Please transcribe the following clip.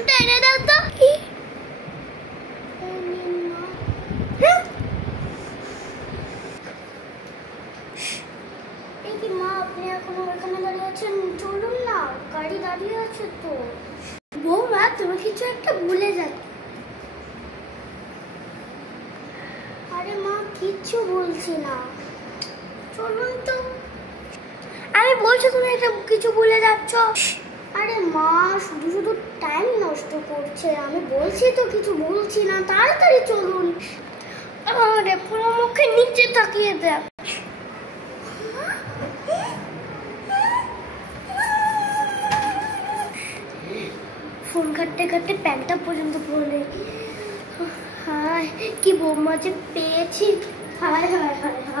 ওষুধটা এনে দাও তো। মা, আপনি এখনো এখানে দাঁড়িয়ে আছেন? চলুন না, গাড়ি দাঁড়িয়ে আছে তো। বৌমা, তুমি কিছু একটা ভুলে যাচ্ছ। আরে মা, কিচ্ছু বলছি না, চলুন তো। আমি বলছি তুমি এটা কিছু ভুলে যাচ্ছ। আরে মা, শুধু শুধু টাইম নষ্ট করছে। আমি বলছি তো কিছু বলছি না, তাড়াতাড়ি চলুন। আরে পুরো মুখে নিচে তাকিয়ে দেখ। ফোন কাটতে কাটতে প্যান্টটা পর্যন্ত পড়লে। হায়, কি বৌমা যে পেয়েছি। হায় হায় হায়।